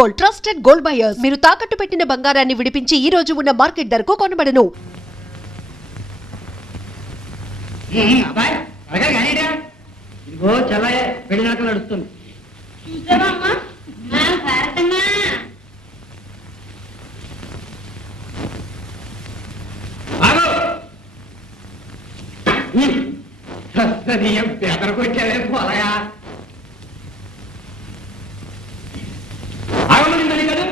Gold, trusted gold buyers. మీరు తాకట్టు పెట్టిన బంగారాన్ని విడిపించి ఈ రోజు ఉన్న మార్కెట్ ధరకు కొనబడను. అబ్బాయి త్వరగా కానీరా, ఇదిగో చల్లయ్య పెళ్లి నడక నడుస్తుంది. బెదరకొచ్చావే పోలగా ఆగమని కదా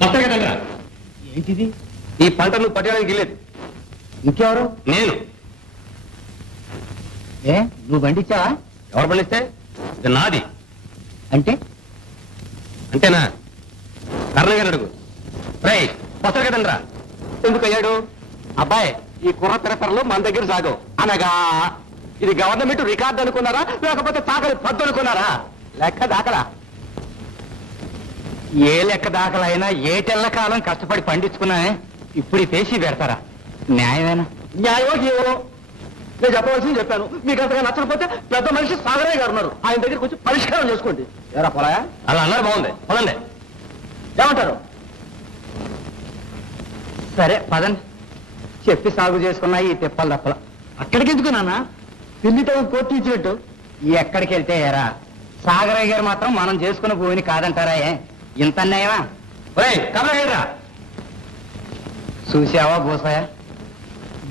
కొత్త కదరా. ఏంటిది? ఈ పంటను పట్టడానికి వెళ్ళేది ఇంకెవరు? నేను. ఏ నువ్వు పండించావా? ఎవరు పండిస్తే ఇది నాది అంటే అంతేనా? కర్ణగారు అడుగు. రై కొత్త కదండ్రా. ఎందుకు అయ్యాడు? అబ్బాయి ఈ కుర్ర పెరపరలు మన దగ్గర సాగవు అనగా ఇది గవర్నమెంట్ రికార్డు అనుకున్నారా లేకపోతే తాకలి పద్దు అనుకున్నారా? లెక్క దాకలా. ఏ లెక్క దాఖలైనా ఏటెళ్ల కాలం కష్టపడి పండించుకున్నా ఇప్పుడు పేసి పెడతారా? న్యాయమేనా? న్యాయమో ఏవో నేను చెప్పవలసింది చెప్పాను. మీకు అంతగా నచ్చకపోతే పెద్ద మనిషి సాగరయ్య గారు ఉన్నారు, ఆయన దగ్గరికి వచ్చి పరిష్కారం చేసుకోండి. ఎరా పొలయా అలా అన్నారు. బాగుంది, పదండి. ఏమంటారు? సరే పదండి. చెప్పి సాగు చేసుకున్నా ఈ తిప్పలు తప్పల. అక్కడికి ఎందుకు నాన్న? పిల్లితో కోర్టు ఇచ్చినట్టు. ఎక్కడికి వెళ్తే ఎరా? సాగరయ్య గారు మాత్రం మనం చేసుకున్న భూమిని కాదంటారా? ఇంత అన్యాయమా? కమలరా చూసావా భూసాయ,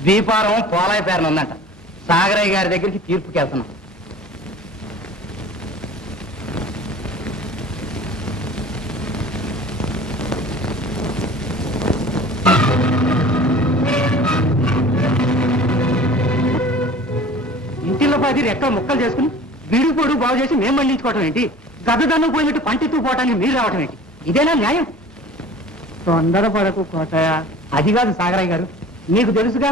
దీపారం పోలాయి పేరున ఉందంట. సాగరయ్య గారి దగ్గరికి తీర్పుకి వెళ్తున్నాం. ఇంటిలో పది రెక్క ముక్కలు చేసుకుని వీడి పొడు బాగు చేసి మేము మళ్ళించుకోవటం ఏంటి? గద్దదన్ను పోయినట్టు పంటెత్తు పోవటానికి మీరు రావటం ఏంటి? ఇదేనా న్యాయం? తొందరపడకు కోటయ్య. అది కాదు సాగరయ్య గారు, నీకు తెలుసుగా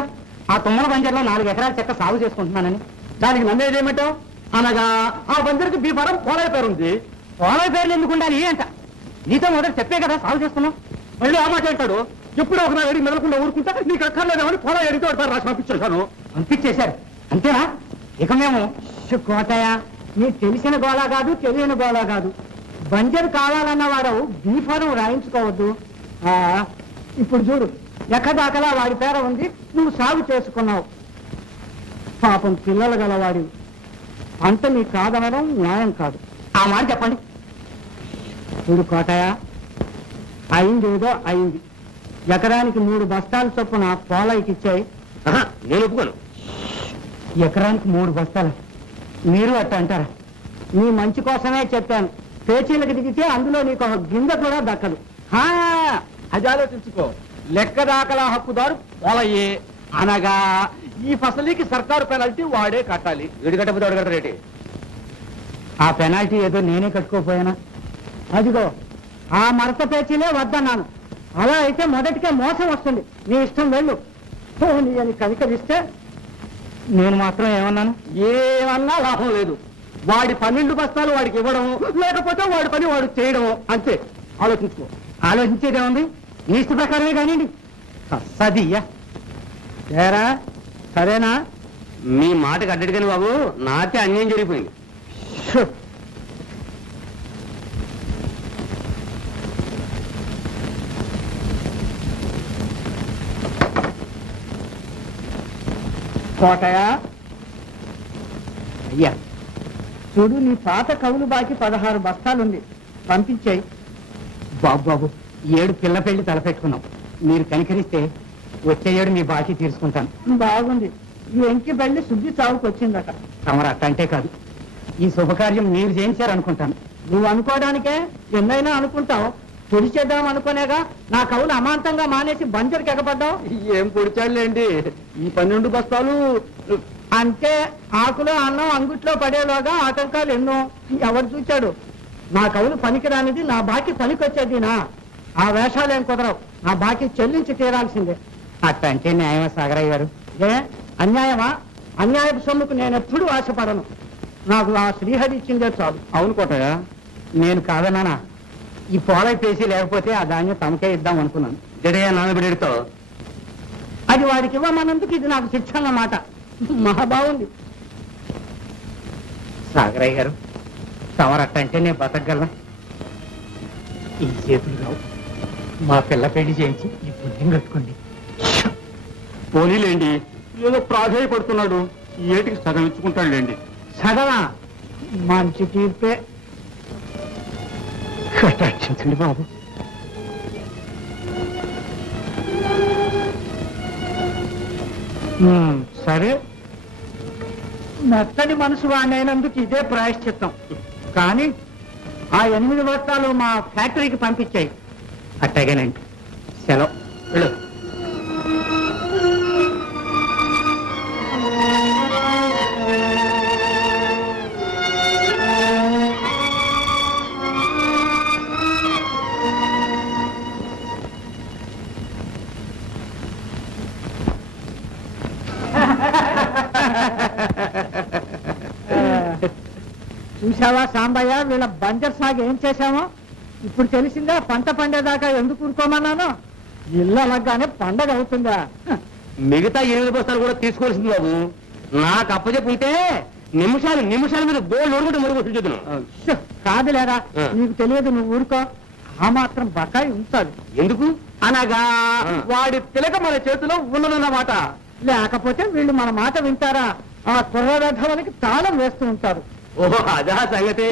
ఆ తుమ్మల బంజర్లో 4 ఎకరాల చెక్క సాగు చేసుకుంటున్నానని. దానికి నన్నేదేమిటో అనగా ఆ బందరికి బీఫారం పోలాయి పేరు ఉంది. పోలాయి పేర్లు ఎందుకు ఉండాలి అంట? నీతో మొదటి చెప్పే కదా సాగు చేసుకున్నాం. మళ్ళీ ఆ మాట అంటాడు. ఎప్పుడో ఒక నాడు మెదలకుండా ఊరుకుంటా నీకు అక్కర్లేదేమని పోలాయి అడిగితే వాడు రాసి పంపించేశాను. పంపించేశారు అంతేనా? ఇక మేము కోటయ్య, నీకు తెలిసిన గోళా కాదు, తెలియని గోళా కాదు. బంజరు కావాలన్న వాడు బీఫారం రాయించుకోవద్దు. ఇప్పుడు చూడు, ఎక్కదాకలా వాడి పేర ఉంది, నువ్వు సాగు చేసుకున్నావు. పాపం పిల్లలు గలవాడి పంట నీకు కాదనడం న్యాయం కాదు. ఆ మాట చెప్పండి. చూడు కోటయ్య, అయింది ఏదో అయింది. ఎకరానికి 3 బస్తాలు చొప్పున పోలాయికి ఇచ్చాయి. నేను ఒప్పుకోను. ఎకరానికి 3 బస్తాలు మీరు అట్ట అంటారా? నీ మంచి కోసమే చెప్పాను. పేచీలకు దిగితే అందులో నీకు ఒక గింజ కూడా దక్కదు. అది ఆలోచించుకో. లెక్క దాఖలా హక్కుదారు పోలయ్యే అనగా ఈ ఫసలికి సర్కారు పెనాల్టీ వాడే కట్టాలి. వీడు కట్టకపోతే వాడు కట్టరేటి? ఆ పెనాల్టీ ఏదో నేనే కట్టుకోపోయానా? అదిగో ఆ మడత పేచీలే వద్దన్నాను. అలా అయితే మొదటికే మోసం వస్తుంది. నీ ఇష్టం వెళ్ళు. నీ అని కనికరిస్తే నేను మాత్రం ఏమన్నాను? ఏమన్నా లాభం లేదు. వాడి 12 బస్తాలు వాడికి ఇవ్వడం, లేకపోతే వాడి పని వాడు చేయడము, అంతే. ఆలోచించుకో. ఆలోచించేదేముంది? నీ ఇష్ట ప్రకారమే కానివ్వండి. సదియ్యా ఏరా, సరేనా? మీ మాటకు అడ్డడు కానీ బాబు, నాకే అన్యాయం జరిగిపోయింది. కోటయ్య అయ్యా, చూడు, నీ పాత కవులు బాకి 16 బస్తాలుంది, పంపించాయి. బాబు 7 పిల్ల పెళ్లి తలపెట్టుకున్నాం. మీరు కనికరిస్తే వచ్చే ఏడు మీ బాకీ తీర్చుకుంటాను. బాగుంది. ఈ ఎంకి బెళ్ళి శుద్ధి చావుకు వచ్చిందట. తమరు అట్టంటే కాదు, ఈ శుభకార్యం మీరు చేయించారనుకుంటాను. నువ్వు అనుకోవడానికే ఎన్నైనా అనుకుంటావు. పొడిచేద్దాం అనుకునేగా నా కవులు అమాంతంగా మానేసి బంజరుకి ఎగపడ్డావు. ఏం పొడిచాడులేండి, ఈ 12 బస్తాలు అంటే ఆకులో అన్నం అంగుట్లో పడేలాగా ఆటంకాలు ఎన్నో. ఎవరు చూచాడు? నా కవులు పనికిరానిది నా బాకీ పనికొచ్చేదినా? ఆ వేషాలేం కుదరవు. నా బాకీ చెల్లించి తీరాల్సిందే. అట్టంటే న్యాయమా సాగరయ్య గారు? ఏ అన్యాయమా? అన్యాయపు సొమ్ముకు నేను ఎప్పుడూ ఆశపడను. నాకు ఆ శ్రీహరి ఇచ్చిందే చాలు. అవును కోటయ్య, నేను కాదన్నానా? ఈ పోలై పేసి లేకపోతే ఆ ధాన్యం తమకే ఇద్దాం అనుకున్నాను. జడయ్య నాన్నబిడ్డతో అది వాడికి ఇవ్వమన్నందుకు ఇది నాకు శిక్ష అన్నమాట. మహా బాగుంది. సాగరయ్య గారు, తమరట్టంటే నేను బతకగలనా? ఈ చేతులు రావు. మా పిల్ల పెళ్లి చేయించి ఈ పుణ్యం కట్టుకోండి. పోనీలేండి, ఏదో ప్రాధాయపడుతున్నాడు, ఈ ఏటికి సగం ఇచ్చుకుంటాడులేండి. సగమా? మంచి తీర్పే. కటాక్షించండి బాబు. సరే, మెత్తని మనసు వాడినందుకు ఇదే ప్రాయశ్చిత్తం. కానీ ఆ 8 బస్తాలు మా ఫ్యాక్టరీకి పంపించాయి. అట్టగేనండి, సెలవు. వెళ్ళు. చూసావా సాంబయ్య, వీళ్ళ బంజర్ సాగు ఏం చేశామో ఇప్పుడు తెలిసిందా? పంట పండేదాకా ఎందుకు ఊరుకోమన్నాను? ఇల్లు అనగానే పండగ అవుతుందా? మిగతా 8 బస్తాలు కూడా తీసుకోవాల్సింది బాబు. నాకు అప్పచెప్పుంటే నిమిషాల మీద గోల్డ్ ఓడుకుంటే మరుగుతుంది చూద్దాను. కాదులేరా, నీకు తెలియదు, నువ్వు ఊరుకో. ఆ మాత్రం బకాయి ఉంటాడు. ఎందుకు అనగా వాడి పిలక మన చేతిలో ఉన్నదన్నమాట. లేకపోతే వీళ్ళు మన మాట వింటారా? ఆ కుర్రవేధవులకి తాళం వేస్తూ ఉంటారు. ఓహో, అదా సంగతి.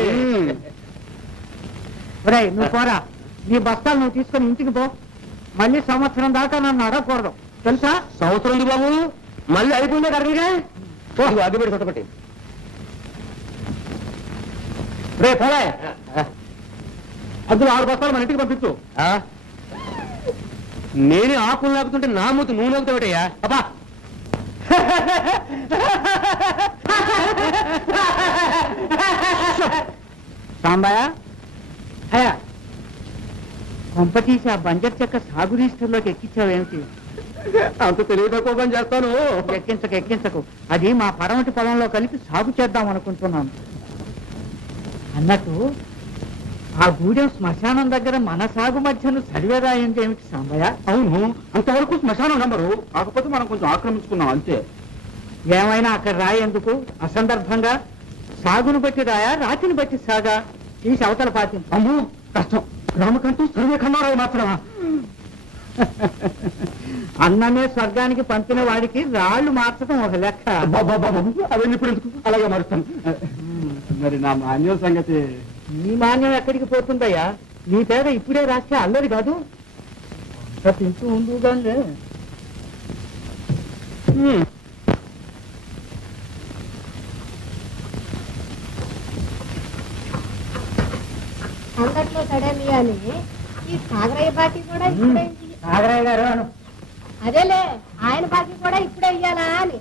ఒరేయ్, నువ్వు పోరా. నీ బస్తాలు నువ్వు తీసుకొని ఇంటికి పో. మళ్ళీ సంవత్సరం దాకా నన్ను అడగకూడదు, తెలుసా? సంవత్సరం ఉంది బాబు, మళ్ళీ అయిపోయిందా కరెక్ట్గా? అగ్గిపెట్టి కొట్టబట్టి రే పోలే. అందులో 6 బస్తాలు మన ఇంటికి పంపించు. నేనే ఆకులు నాకుతుంటే నా మూత నువ్వు నాకుతావుటయ్యా. అబ్బా సాంబయ్య, అయ్యా, కొంప తీసి ఆ బంజర్ చెక్క సాగు రిజిస్టర్లోకి ఎక్కించావేమిటి? అంత తెలియదు కోపం చేస్తాను. ఎక్కించకు. అది మా పడమటి పొలంలో కలిపి సాగు చేద్దాం అనుకుంటున్నాను. అన్నట్టు ఆ గూడెం శ్మశానం దగ్గర మన సాగు మధ్యను సరివేదా అయింది ఏమిటి సాంబయ్య? అవును, అంతవరకు శ్మశానం నంబరు, కాకపోతే మనం కొంచెం ఆక్రమించుకున్నాం అంతే. ఏమైనా అక్కడ రాయి ఎందుకు అసందర్భంగా? సాగును బట్టి రాయా, రాతిని బట్టి సాగా? తీసి అవతల పాతి. అమ్మో కష్టం, గ్రామకంటూ సర్వే ఖండారాయి మాత్రమా? అన్నమే స్వర్గానికి పంపిన వాడికి రాళ్లు మార్చడం ఒక లెక్క. అవన్నీ ఇప్పుడు ఎందుకు, అలాగే మారుస్తాను. మరి నా మాన్యం సంగతి? నీ మాన్యం ఎక్కడికి పోతుందయ్యా? నీ పేద ఇప్పుడే రాస్తే అల్లరి కాదు. తింటూ ఉండు కానీ. అందట్లో సడన్లీ అని ఈ సాగరయ్య బాకీ కూడా ఇప్పుడే నాగరాయ గారు అను. అదేలే, ఆయన బాకీ కూడా ఇప్పుడే ఇయ్యాలా అని.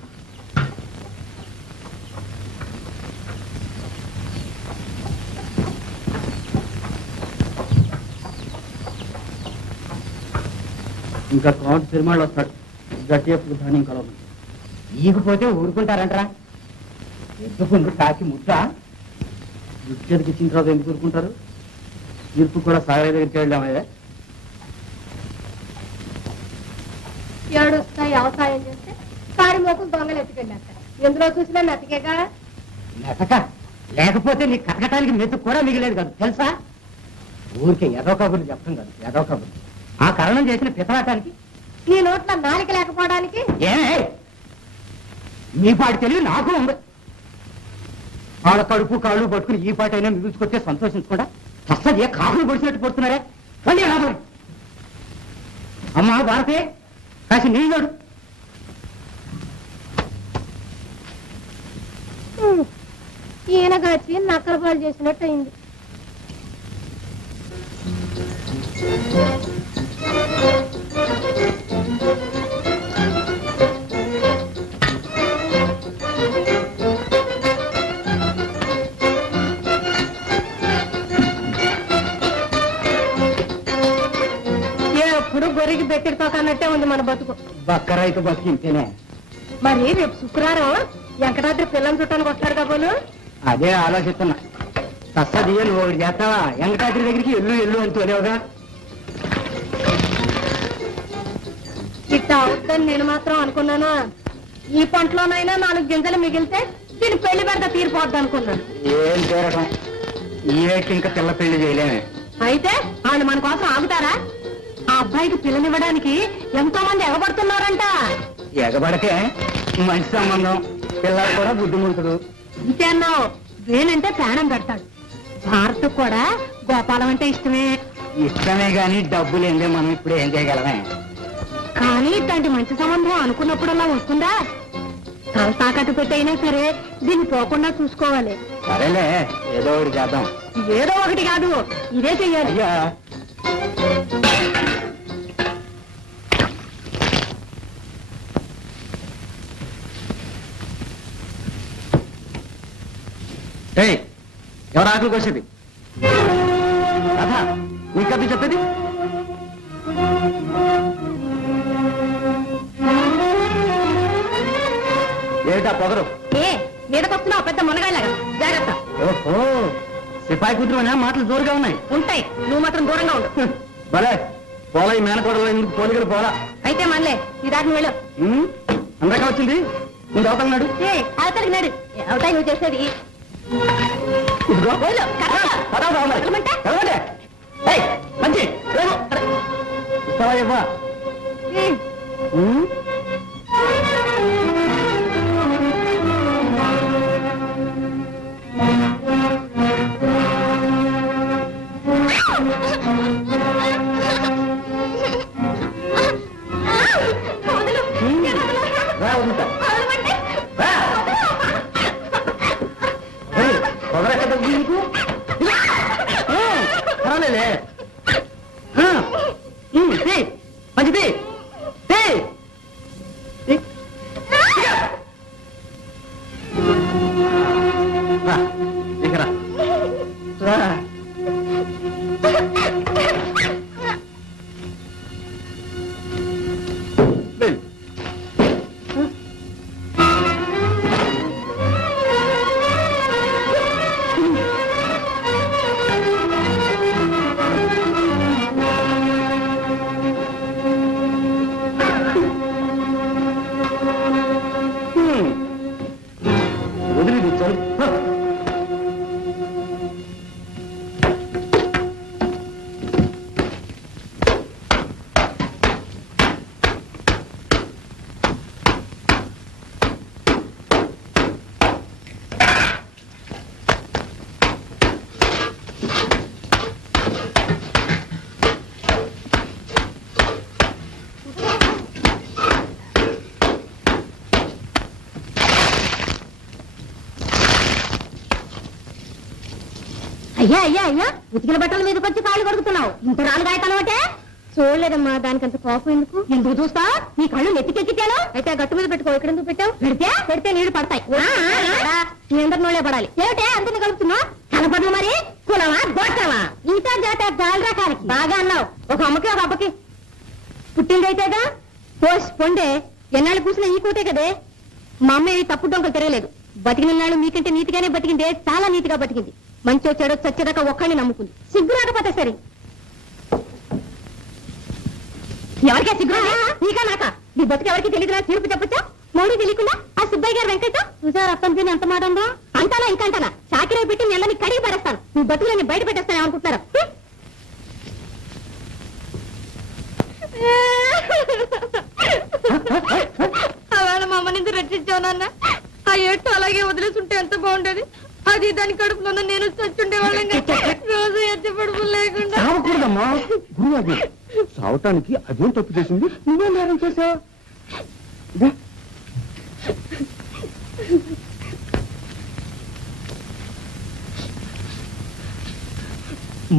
ఇంకా కౌంట్ సినిమాలు వస్తాడు. గట్టియప్పుడు ధాన్యం కలవదు. ఈగిపోతే ఊరుకుంటారంటరా? ఎద్దుకుండు కాకి ముద్ద. విద్యకి ఇచ్చిన తర్వాత ఎందుకు ఊరుకుంటారు? తీర్పు కూడా సాగర్ దగ్గరికి వెళ్ళామయ్యా. ఏడుస్తాయి వ్యవసాయం చేస్తే కారి మోకులు దొంగలు ఎత్తుకెళ్ళేస్తారు. ఎందులో చూసినా నతికేగా. మెతక లేకపోతే నీ కట్టడానికి మెతుకు కూడా మిగిలేదు కాదు, తెలుసా? ఊరికే ఎదో కబుర్లు చెప్పడం కాదు, ఎదో కబుర్లు. ఆ కారణం చేసిన పితరాటానికి నీ నోట్లో నాలిక లేకపోవడానికి. ఏమే మీ పాటి తెలివి నాకు ఉంది. వాళ్ళ కడుపు కాళ్ళు పట్టుకుని ఈ పాటైనా మిగుల్చుకొచ్చే సంతోషించకుండా అసలు ఏ కాకులు పొడిచినట్టు పడుతున్నారే. మళ్ళీ రాదు. అమ్మా భారతే, కాసి నీళ్ళు. ఈయన కాచి నక్కల పాలు చేసినట్టు అయింది. ఎప్పుడు గొర్రెకి బెట్టిడితోకన్నట్టే ఉంది మన బతుకు. బక్కరైతు బతికింతేనే. మరి రేపు శుక్రవారం వెంకటాద్రి పిల్లని చుట్టానికి వస్తాడు కాబోలు. అదే ఆలోచిస్తున్నా. తస్సదియ్య నువ్వు ఒకటి చేస్తావా? వెంకటాద్రి దగ్గరికి ఎల్లు అంటూనేవుగా. ఇట్టా అవుతుందని నేను మాత్రం అనుకున్నానా? ఈ పంటలోనైనా 4 గింజలు మిగిలితే దీని పెళ్లి పెద్ద తీరిపోద్ది అనుకున్నాను. ఏం చేరటం, ఈ ఏటి ఇంకా పిల్ల పెళ్లి చేయలేమే. అయితే ఆయన మన కోసం ఆగుతారా? ఆ అబ్బాయికి పిల్లనివ్వడానికి ఎంతో మంది ఎగబడుతున్నారంట. ఎగబడకే మంచి సంబంధం, పిల్లలు కూడా బుద్ధిమంతుడు. ఇంతే అన్నావు. వేనంటే ప్రాణం పెడతాడు. భారత్ కూడా గోపాలం అంటే ఇష్టమే. ఇష్టమే గాని డబ్బు లేదే మనం ఇప్పుడు ఏం చేయగలమే. కానీ ఇట్లాంటి మంచి సంబంధం అనుకున్నప్పుడల్లా వస్తుందా? తల తాకట్టు పెట్టయినా సరే దీన్ని పోకుండా చూసుకోవాలి. సరేలే, ఏదో ఒకటి చేద్దాం. ఏదో ఒకటి కాదు, ఇదే చెయ్యాలి. అయ్యా ఎవరు ఆకలికి వచ్చేది? రాధా, నీ కథ చెప్పేది. ఏమిటా పొగరు? ఏ మీదకొస్తున్నావు పెద్ద మునగాయలాగా? జాగ్రత్త. ఓహో, సిపాయి కూతురు మాటలు జోరుగా ఉన్నాయి. ఉంటాయి, నువ్వు మాత్రం దూరంగా ఉండు. భలే పోలా, ఈ మేనకోడలు ఎందుకు పోలికలు పోలా. అయితే మనలే ఈ దాకా వెళ్ళు. అందరికా వచ్చింది, ముందు అవుతున్నాడు. అవతలికి నాడు అవుతాయి నువ్వు చేసేది. ఇదిగో వెళ్ళు, కదలక. పదవ రావాలి. కదలమంటే? కదలండి. ఏయ్, మంచి రేపు. ఇస్తావా ఇవ్వా? రా, వదులుతా. రా. ఏయ్, పొగరెక్కడ తగ్గింది నీకు? పర్వాలేదే. మంచిది. ఇక్కడ వదిలి కూర్చోరు. అయ్యా అయ్యా అయ్యా, ఉతికిన బట్టల మీదకి వచ్చి కాళ్ళు కొడుకుతున్నావు. ఇంత రాళ్ళు గాయతానవటే? చూడలేదమ్మా, దానికంత కోపం ఎందుకు? ఎందుకు చూస్తా? నీ కళ్ళు నెత్తికెక్కితేను. అయితే ఆ గట్టు మీద పెట్టుకో. ఇక్కడ ఎందుకు పెట్టావు? పెడితే నీళ్లు పడతాయి. నీ అందరి నోళ్ళే పడాలి. ఏమిటే అందరిని కలుపుతున్నా? కనపడను మరి. కులమా గోటమా? ఇంకా జాత గాలి రకానికి బాగా అన్నావు. ఒక అమ్మకి ఒక అబ్బకి పుట్టిందైతేగా. పోస్ పొండే ఎన్నాళ్ళు కూసిన ఈ కూతే కదే. మా అమ్మ తప్పు డొంకలు తిరగలేదు. బతికినన్నాళ్ళు మీకంటే నీతిగానే బతికిందే. చాలా నీతిగా బతికింది. మంచో చెడో చచ్చేదాకా ఒక్కడిని నమ్ముకుంది. సిగ్గు రాకపోతే సరే. ఎవరికే సిగ్గు? నీకా నాకా? నీ బతుకు ఎవరికి తెలియదు నా తీర్పు చెప్పచ్చా? మౌడి తెలియకుండా ఆ సుబ్బయ్య గారు వెంకట చూసారు అర్థం తిని ఎంత మాట ఉందో. అంటానా ఇంకంటానా? చాకిరే పెట్టి నెలని కడిగి పడేస్తాను. నీ బతుకులని బయట పెట్టేస్తాను అనుకుంటున్నారు. ఆవేళ మా అమ్మ నుంచి రక్షించావు నాన్న. ఆ ఏట్టు అలాగే వదిలేసుంటే ఎంత బాగుండేది. అది దాని కడుపులో నేను చచ్చుండే వాళ్ళం. రోజు ఎచ్చపడుపు లేకుండా. సావకూడదమ్మా, గురువు అది సావటానికి అదేం తప్పు చేసింది, నువ్వేం నేరం చేశావు?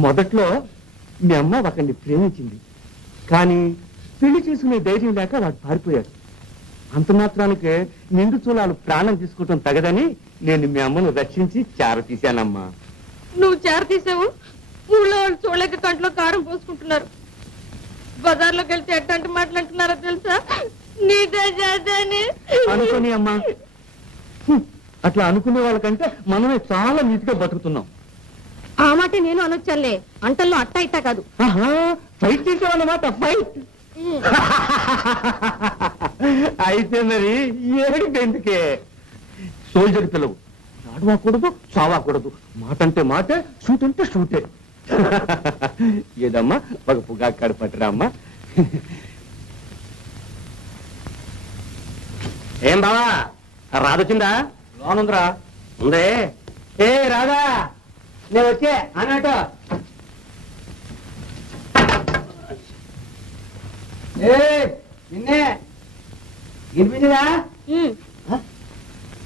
మొదట్లో మీ అమ్మ ఒకరిని ప్రేమించింది, కానీ పెళ్లి చేసుకునే ధైర్యం లేక వాడు పారిపోయాడు. అంత మాత్రానికే నిండు చూలాలు ప్రాణం తీసుకోవటం తగదని నేను మీ అమ్మను రక్షించి చార తీశానమ్మా. నువ్వు చేర తీసావు. ఊళ్ళో వాళ్ళు చూడలేక కంట్లో కారం పోసుకుంటున్నారు. బజార్లోకి వెళ్తే ఎట్లాంటి మాటలు అంటున్నారో తెలుసా? నీతో చేద్దాని అనుకుని అమ్మా, అట్లా అనుకునే వాళ్ళకంటే మనమే చాలా నీతిగా బతుకుతున్నాం. ఆ మాట నేను అనొచ్చానులే. అంటల్లో అట్ట ఇట్టా కాదు. ఫైట్ చేసేవాళ్ళమాట, ఫైట్. అయితే మరి ఏడికి ఎందుకే? సోల్జర్ పిల్లవు, ఆడవాకూడదు చావాకూడదు. మాట అంటే మాటే, షూట్ అంటే షూటే. ఏదమ్మా ఒక పొగాకాడు పట్టురా అమ్మా. ఏం బావా రాదొచ్చిందా? లోనుందిరా. ఉందే. ఏ రాదా, నేను వచ్చే అన్నట్టు. ఏ నిన్నే వినిపించదా?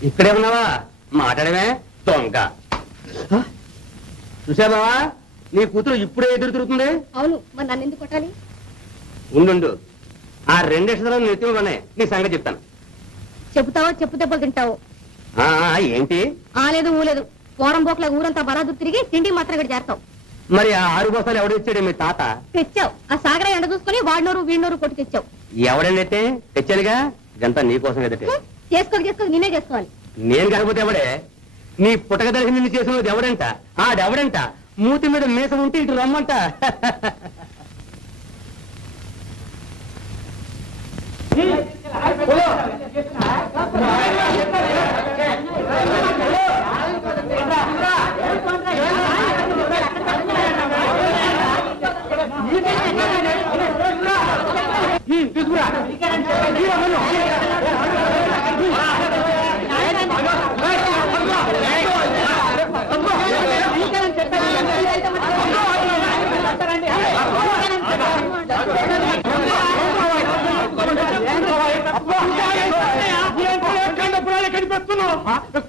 ఇక్కడే ఉన్నావా? మాట్లాడమే దొంగ. చూసా బావా, నీ కూతురు ఇప్పుడే ఎదురు తిరుగుతుంది. అవును, మరి నన్ను ఎందుకు కొట్టాలి? ఉండు, ఆ రెండేళ్ళలో నెత్తిమనే నీ సంగతి చెప్తాను. చెబుతావో చెప్పు దెబ్బలు తింటావో. ఏంటి? ఆలేదు ఊలేదు, పోరం పోట్ల ఊరంతా బరాదు తిరిగి తిండి మాత్రం ఇక్కడ చేస్తావు. మరి ఆ 6 బస్తాలు ఎవడిచ్చాడే మీ తాత? తెచ్చావు, ఆ సాగర ఎండ చూసుకుని వాడినోరు వీడినోరు కొట్టి తెచ్చావు. ఎవడైతే తెచ్చాలిగా, ఇదంతా నీకోసం ఎదటే. చేసుకోవాలి నేనే చేసుకోవాలి. నేను కాకపోతే ఎవడే? నీ పుట్టక దర్శనం నిన్ను చేసినది ఎవడంట? ఆడెవడంట? మూతి మీద మీసం ఉంటే ఇటు రమ్మంట.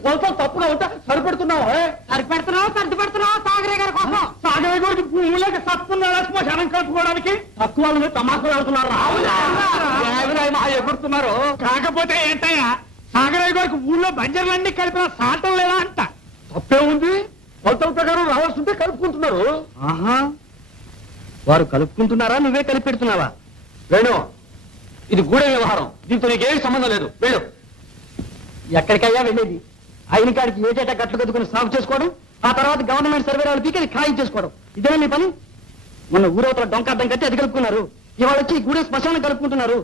కొంచెం తప్పుగా ఉంటా సరిపెడుతున్నావు. సర్ది పెడుతున్నావు సాగరే గారి కోసం. సాగరే గారికి భూములకి సత్తున్నాడా శ్మశానం కలుపుకోవడానికి? తక్కువ తమాకులు ఆడుతున్నారు. ఎగురుతున్నారు. కాకపోతే ఏంటయ్యా, సాగరయ్య గారికి ఊళ్ళో బంజర్లన్నీ కలిపిన సాటం లేదా అంట. తప్పే ఉంది, కొలతల ప్రకారం రావాల్సింటే కలుపుకుంటున్నారు. వారు కలుపుకుంటున్నారా, నువ్వే కలిపి పెడుతున్నావా? వేణు, ఇది గూఢ వ్యవహారం, దీంతో నీకేం సంబంధం లేదు. వెళ్ళు. ఎక్కడికయ్యా వెళ్ళేది? అయిన కాడికి ఏటేటా గట్లు కట్టుకుని సాగు చేసుకోవడం, ఆ తర్వాత గవర్నమెంట్ సర్వేరాలు పీకి ఖాయం చేసుకోవడం, ఇదేనా మీ పని? మొన్న ఊరవతల డొంకార్థం కట్టి అది కలుపుకున్నారు, ఇవాళ వచ్చి గూడే శ్మశానం కలుపుకుంటున్నారు.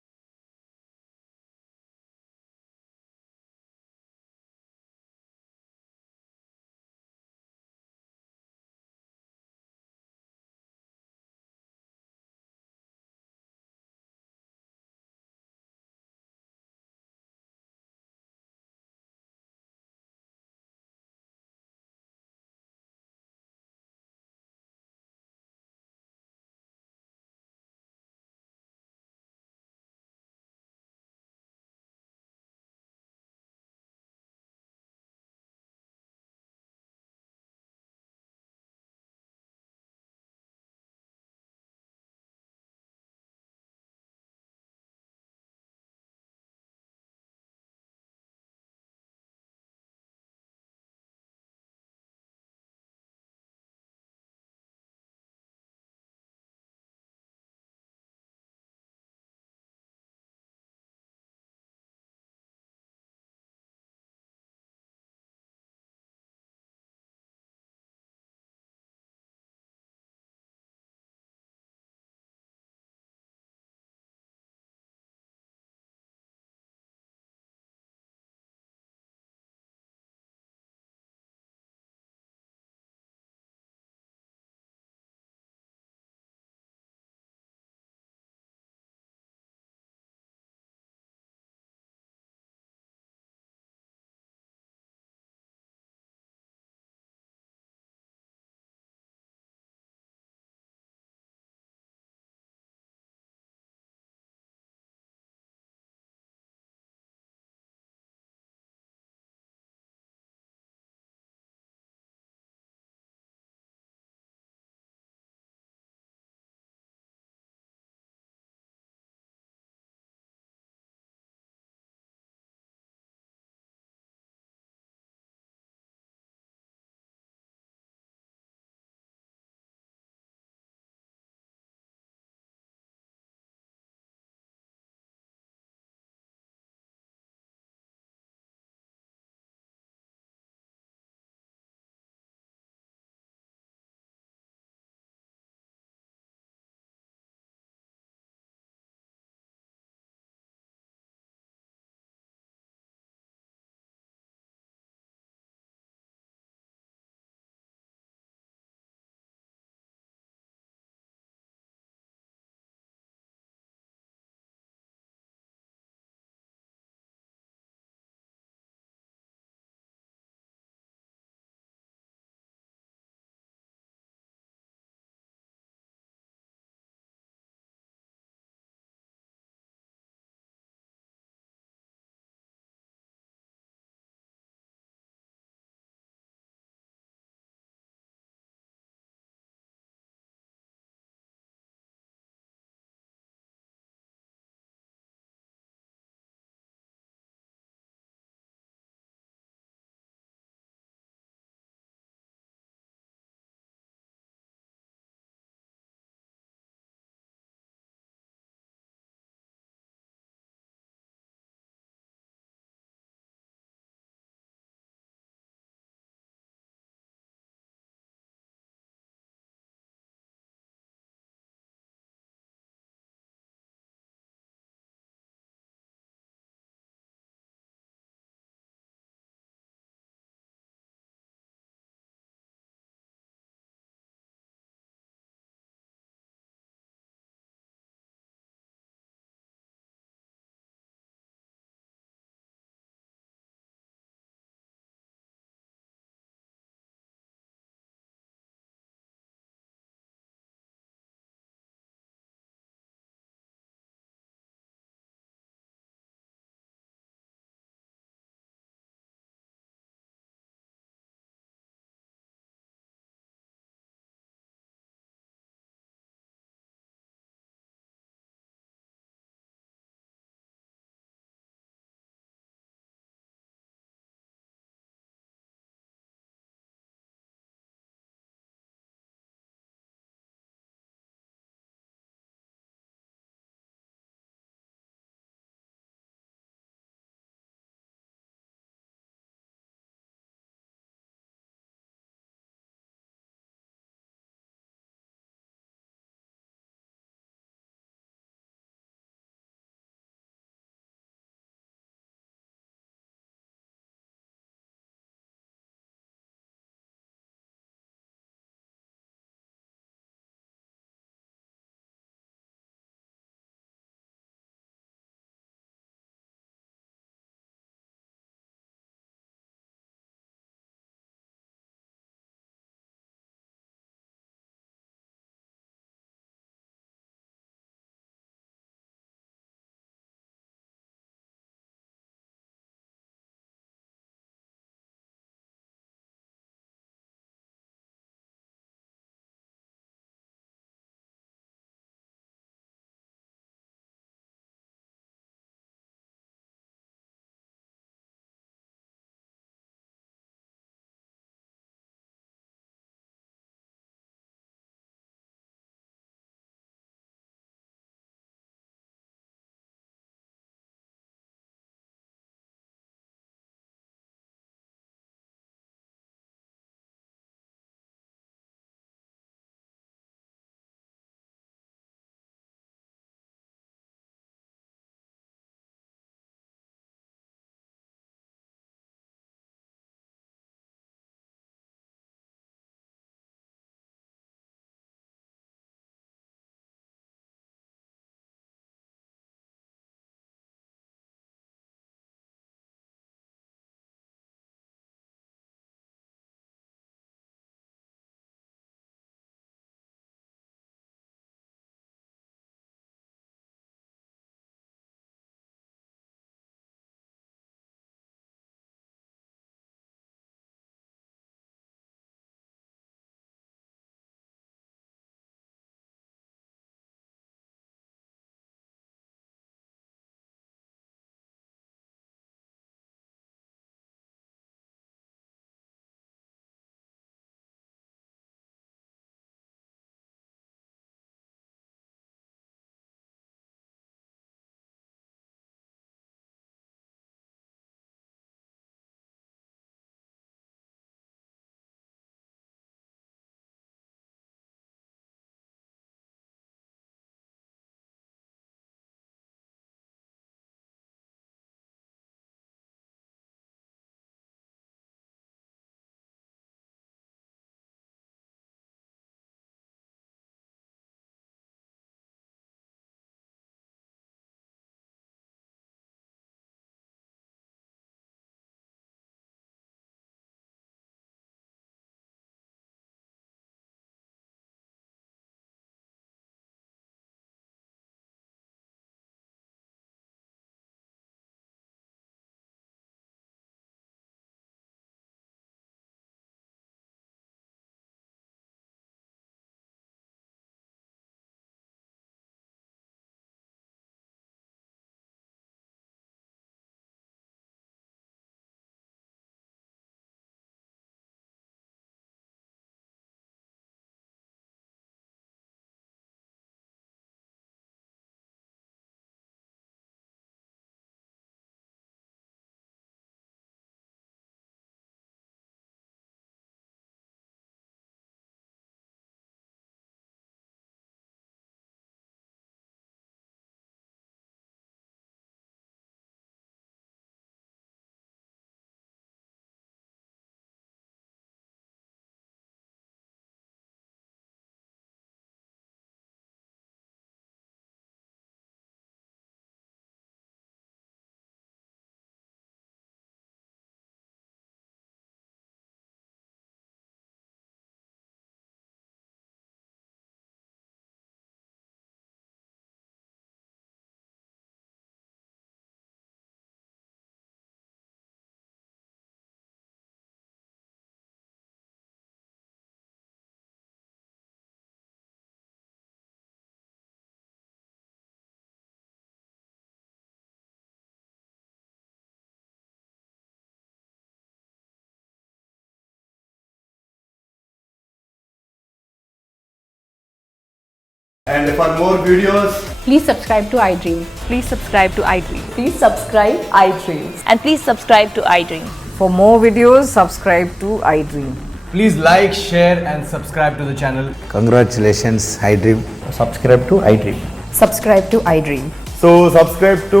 And for more videos, Please subscribe to iDream. Please subscribe to iDream. Please subscribe iDream. And please subscribe to iDream. For more videos, subscribe to iDream. please like, share, and subscribe to the channel. Congratulations, iDream. Subscribe to iDream. Subscribe to iDream. So subscribe to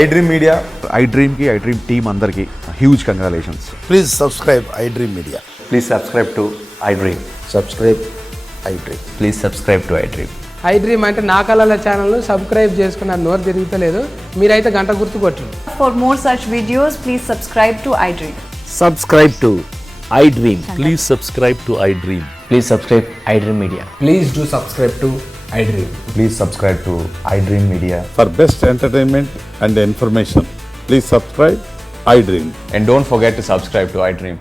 iDream Media. iDream కి iDream team అందరికి huge congratulations. Please subscribe iDream Media. Please subscribe to iDream. Subscribe iDream. Please subscribe to iDream. iDream అంటే నా కళల ఛానల్ను subscribe చేసుకున్న నోరు తిరుగుతలేదు. మీరైతే గంట గుర్తు కొట్టండి. For more such videos, please subscribe to iDream. Subscribe to iDream. Please subscribe to iDream. Please subscribe iDream Media. Please do subscribe to iDream. Please subscribe to iDream media. For best entertainment and information, please subscribe iDream. And don't forget to subscribe to iDream.